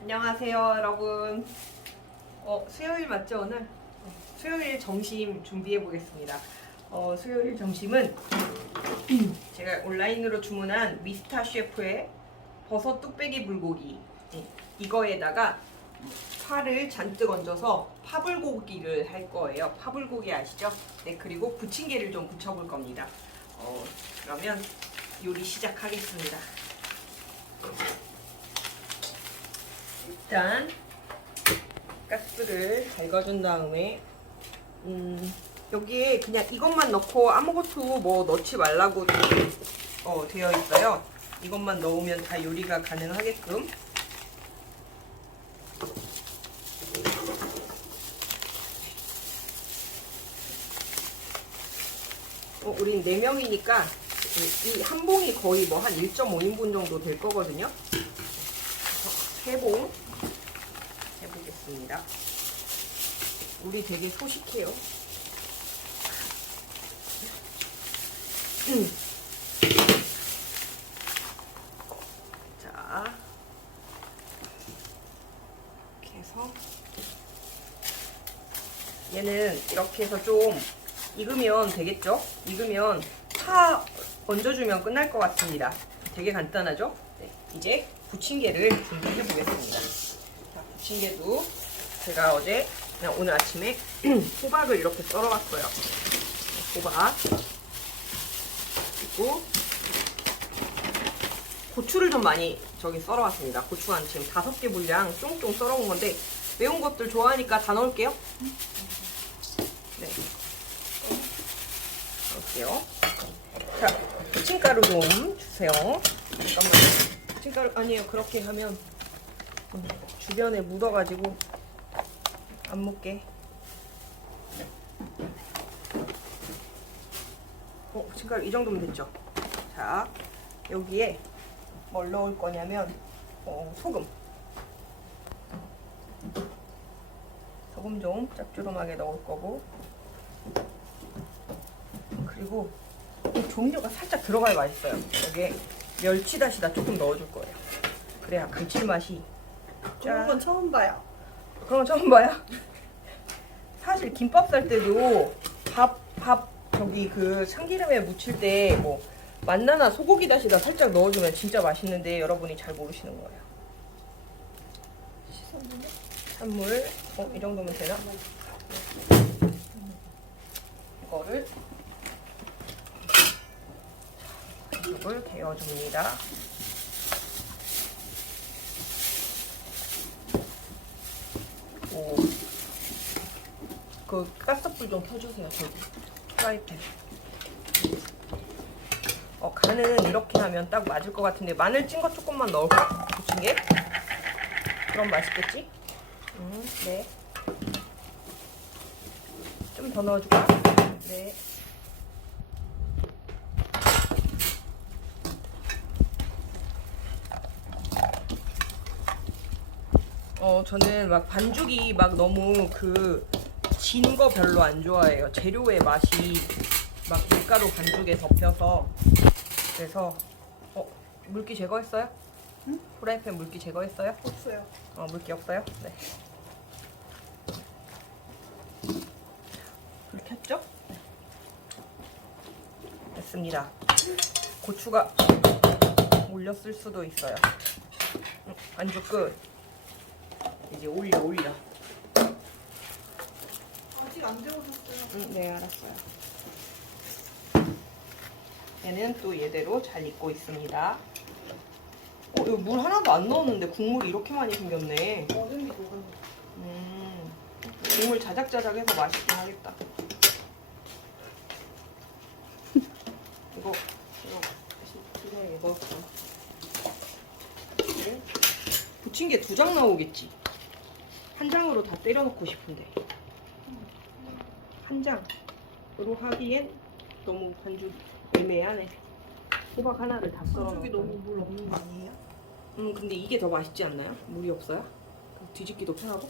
안녕하세요, 여러분. 어, 수요일 맞죠, 오늘? 어, 수요일 점심 준비해 보겠습니다. 어, 수요일 점심은 제가 온라인으로 주문한 미스터 셰프의 버섯 뚝배기 불고기 네, 이거에다가 파를 잔뜩 얹어서 파불고기를 할 거예요. 파불고기 아시죠? 네, 그리고 부침개를 좀 부쳐볼 겁니다. 어, 그러면 요리 시작하겠습니다. 일단 가스를 달궈준 다음에 음, 여기에 그냥 이것만 넣고 아무것도 뭐 넣지 말라고 어, 되어 있어요. 이것만 넣으면 다 요리가 가능하게끔 어, 우린 4명이니까 이 한 봉이 거의 뭐 한 1.5인분 정도 될 거거든요. 세 봉 해보겠습니다. 우리 되게 소식해요. 음. 자, 이렇게 해서 얘는 이렇게 해서 좀 익으면 되겠죠? 익으면 파 얹어주면 끝날 것 같습니다. 되게 간단하죠? 네, 이제 부침개를 준비해 보겠습니다. 자, 부침개도 제가 어제 그냥 오늘 아침에 호박을 이렇게 썰어봤어요. 호박 그리고 고추를 좀 많이 저기 썰어왔습니다. 고추 한 지금 다섯 개 분량 쫑쫑 썰어온 건데 매운 것들 좋아하니까 다 넣을게요. 네. 넣을게요. 자, 부침가루 좀 주세요. 잠깐만요. 부침가루 아니에요. 그렇게 하면 음, 주변에 묻어가지고 안 묻게. 어, 부침가루 이 정도면 됐죠? 자, 여기에 뭘 넣을 거냐면 어, 소금. 소금 좀 짭조름하게 넣을 거고 그리고 이 조미료가 살짝 들어가야 맛있어요. 여기에 멸치다시다 조금 넣어줄 거예요. 그래야 감칠맛이 그런 건 처음 봐요. 그런 거 처음 봐요? 사실 김밥 쌀 때도 밥, 밥 저기 그 참기름에 묻힐 때뭐 만나나 소고기 다시다 살짝 넣어주면 진짜 맛있는데 여러분이 잘 모르시는 거예요. 찬물 어, 이 정도면 되나? 이거를 이걸 데워줍니다. 오, 그 가스불 좀 켜주세요. 저기 프라이팬. 어 간은 이렇게 하면 딱 맞을 것 같은데 마늘 찐 거 조금만 넣을까? 부침개? 그럼 맛있겠지? 음, 네. 좀 더 넣어줄까? 네. 어, 저는 막 반죽이 막 너무 그 진 거 별로 안 좋아해요. 재료의 맛이 막 밀가루 반죽에 덮여서 그래서 어, 물기 제거했어요? 응? 프라이팬 물기 제거했어요? 없어요. 어, 물기 없어요? 네. 불 켰죠? 네. 됐습니다. 고추가 올렸을 수도 있어요. 음, 반죽 끝. 이제 올려 올려. 아직 안 데우셨어요. 응, 네 알았어요. 얘는 또 얘대로 잘 익고 있습니다. 어, 이거 물 하나도 안 넣었는데 국물이 이렇게 많이 생겼네. 얼음이 녹았네. 음, 국물 자작자작해서 맛있긴 하겠다. 이거 이거 넣었어. 네. 부침개 두 장 나오겠지. 한 장으로 다 때려 넣고 싶은데 한 장으로 하기엔 너무 반죽 애매하네. 호박 하나를 다 썰어. 반죽이 너무 물 없는 거 아니에요? 음 근데 이게 더 맛있지 않나요? 물이 없어요? 뒤집기도 편하고.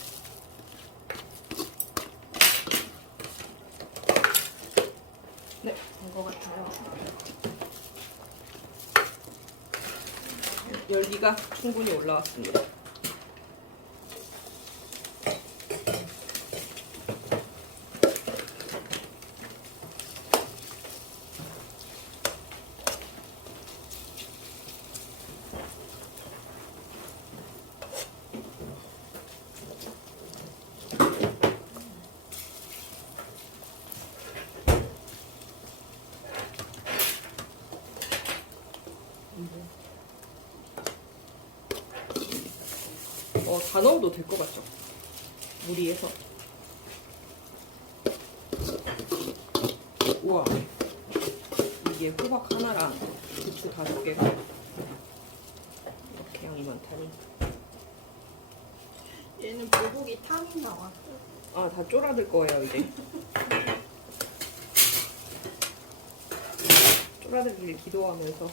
네, 된 것 같아요. 열기가 충분히 올라왔습니다. 어, 다 넣어도 될 것 같죠? 무리해서. 우와. 이게 호박 하나랑 고추 다섯 개가 이렇게 양이 많다니. 얘는 불고기 탕이 나왔어. 아, 다 쫄아들 거예요, 이제. 쫄아들길 기도하면서.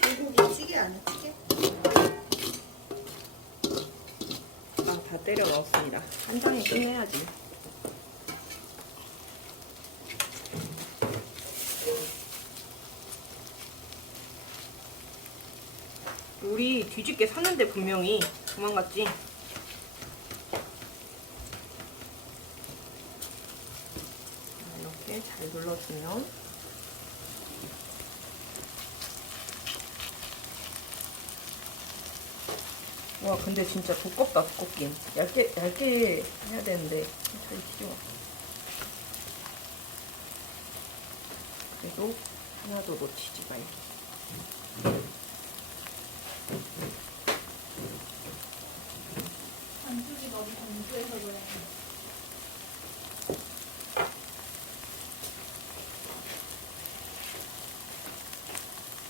불고기 찌개 아니야 찌개? 아, 다 때려 넣었습니다. 한 장에 끝내야지. 우리 뒤집게 샀는데 분명히 도망갔지. 자, 이렇게 잘 눌러주면 와 근데 진짜 두껍다 두껍긴 얇게 얇게 해야 되는데. 잘 튀겨 그래도 하나도 놓치지 말기 반죽이 너무 건조해서 그래.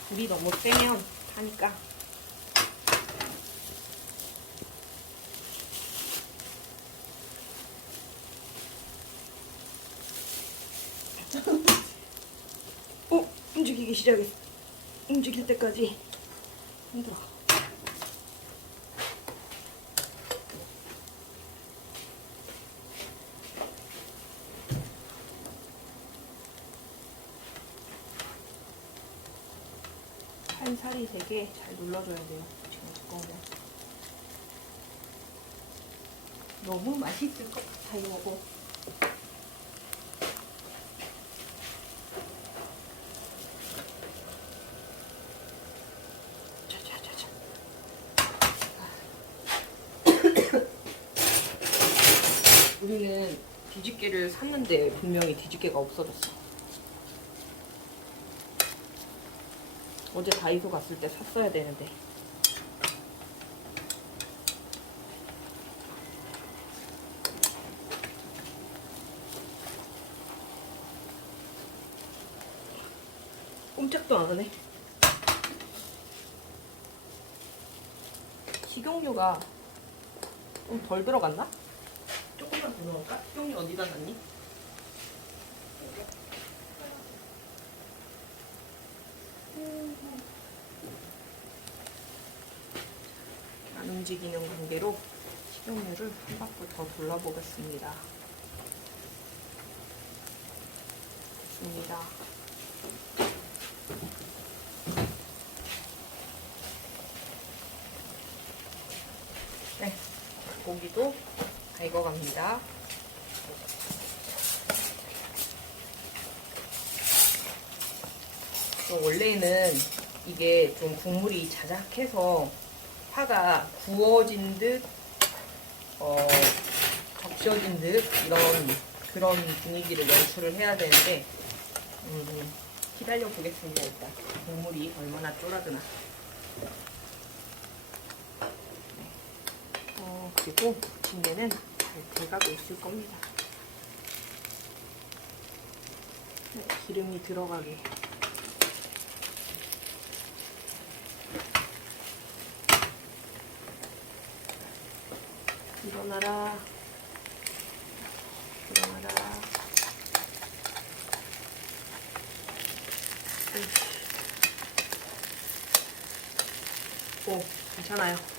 불이 너무 세면 타니까 어 움직이기 시작했어 움직일 때까지 힘들어 살살이 되게 잘 눌러줘야 돼요. 지금 두꺼우면. 너무 맛있을 것 같아요. 이거. 자자자자. 우리는 뒤집개를 샀는데 분명히 뒤집개가 없어졌어. 어제 다이소 갔을 때 샀어야 되는데. 꼼짝도 안 하네. 식용유가 좀 덜 들어갔나? 조금만 더 넣을까? 식용유 어디다 놨니? 안 움직이는 관계로 식용유를 한 바퀴 더 둘러보겠습니다. 됐습니다. 네, 고기도 다 익어갑니다. 또 원래는 이게 좀 국물이 자작해서 파가 구워진 듯, 어, 적셔진 듯 이런 그런 분위기를 연출을 해야 되는데 음, 기다려 보겠습니다 일단 국물이 얼마나 쫄아드나. 네. 어, 그리고 부침개는 잘 돼가고 있을 겁니다. 네, 기름이 들어가게 일어나라. 일어나라. 오, 괜찮아요.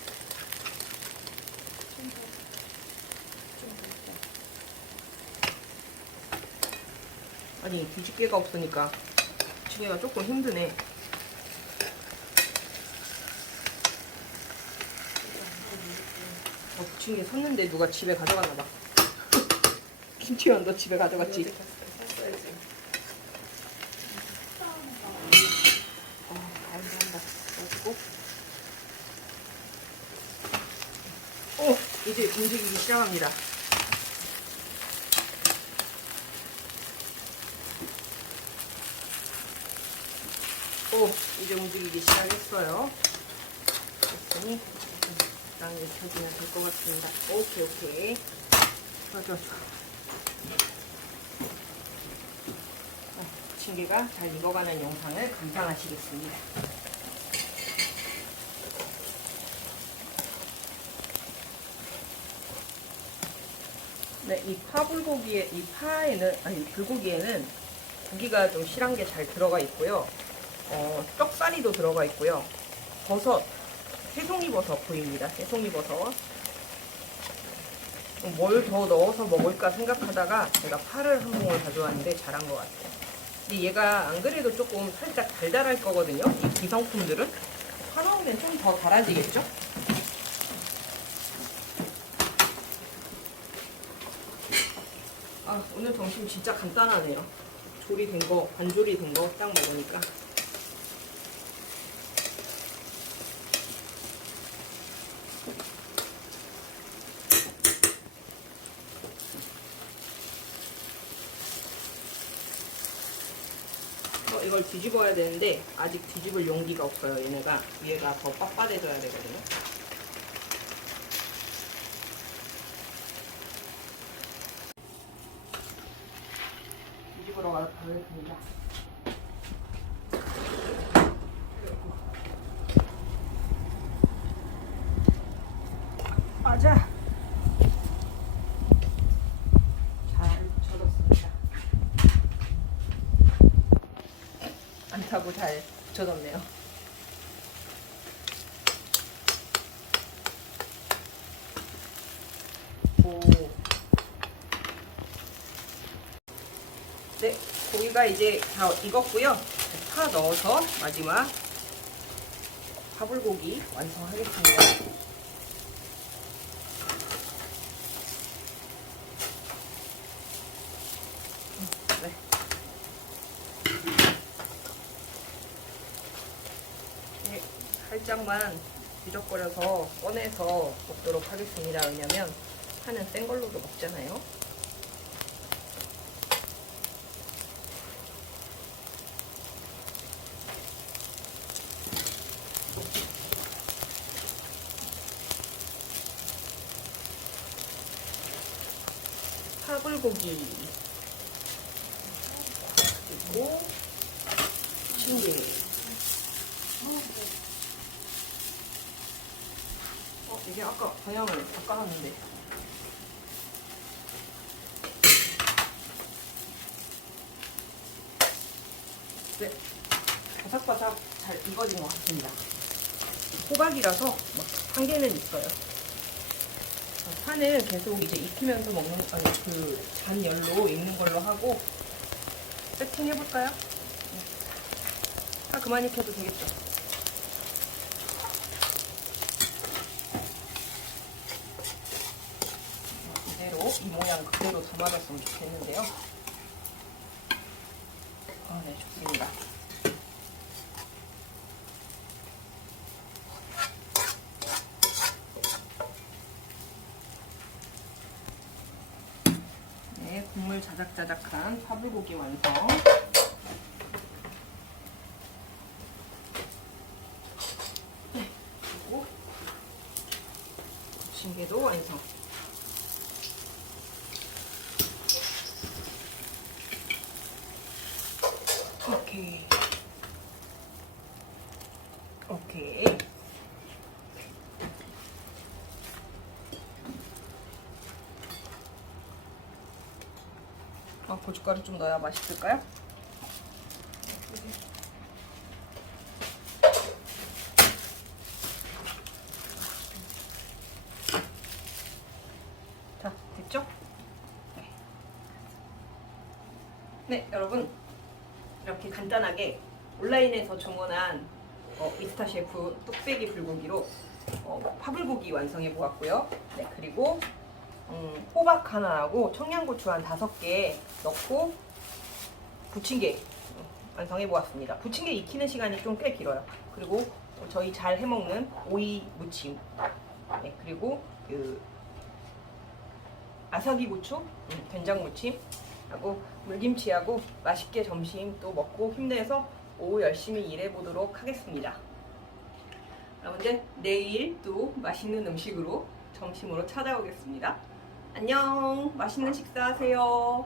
아니, 뒤집개가 없으니까 뒤집개가 조금 힘드네. 어, 부침개 샀는데 누가 집에 가져갔나 봐. 김치원 너 집에 가져갔지? 어, 한다. 그래가지고. 어, 이제 움직이기 시작합니다. 오, 이제 움직이기 시작했어요. 됐으니 적당히 익혀주면 될 것 같습니다. 오케이, 오케이. 좋아, 좋아. 어, 부침개가 잘 익어가는 영상을 감상하시겠습니다. 네, 이 파불고기에, 이 파에는, 아니, 불고기에는 고기가 좀 실한 게 잘 들어가 있고요. 어, 떡사리도 들어가 있고요. 버섯, 새송이 버섯 보입니다. 새송이 버섯. 뭘 더 넣어서 먹을까 생각하다가 제가 파를 한 봉을 가져왔는데 잘한 것 같아요. 근데 얘가 안 그래도 조금 살짝 달달할 거거든요. 이 기성품들은. 파 넣으면 좀 더 달아지겠죠? 아, 오늘 점심 진짜 간단하네요. 조리된 거, 반조리 된 거 딱 먹으니까. 어, 이걸 뒤집어야 되는데 아직 뒤집을 용기가 없어요. 얘네가 위에가 더 빳빳해져야 되거든요. 뒤집으러 가겠습니다. 맞아. 잘 젖었습니다. 안 타고 잘 젖었네요. 오. 네, 고기가 이제 다 익었고요. 파 넣어서 마지막 파불고기 완성하겠습니다. 네. 네, 살짝만 뒤적거려서 꺼내서 먹도록 하겠습니다. 왜냐면 파는 센 걸로도 먹잖아요. 파불고기 그리고 신게 이게 아까 방향을 바꿔놨는데. 네. 바삭바삭 잘 익어진 것 같습니다. 호박이라서 막 한개는 있어요. 파는 계속 이제 익히면서 먹는 아니 그 잔열로 익는 걸로 하고 세팅 해볼까요? 파 그만 익혀도 되겠죠? 이 모양 그대로 담아줬으면 좋겠는데요. 아, 네, 좋습니다. 네, 국물 자작자작한 파불고기 완성. 네, 그리고 부침개도 완성. 오케이. 오케이. 아, 고춧가루 좀 넣어야 맛있을까요? 자, 됐죠? 네. 네, 여러분. 이렇게 간단하게 온라인에서 주문한 어, 미스터 셰프 뚝배기 불고기로 어, 파불고기 완성해 보았고요. 네, 그리고 음, 호박 하나하고 청양고추 한 다섯 개 넣고 부침개 음, 완성해 보았습니다. 부침개 익히는 시간이 좀 꽤 길어요. 그리고 저희 잘 해먹는 오이 무침 네, 그리고 그 아삭이 고추 음, 된장 무침 하고 물김치하고 맛있게 점심 또 먹고 힘내서 오후 열심히 일해 보도록 하겠습니다. 여러분들 내일 또 맛있는 음식으로 점심으로 찾아오겠습니다. 안녕. 맛있는 식사 하세요.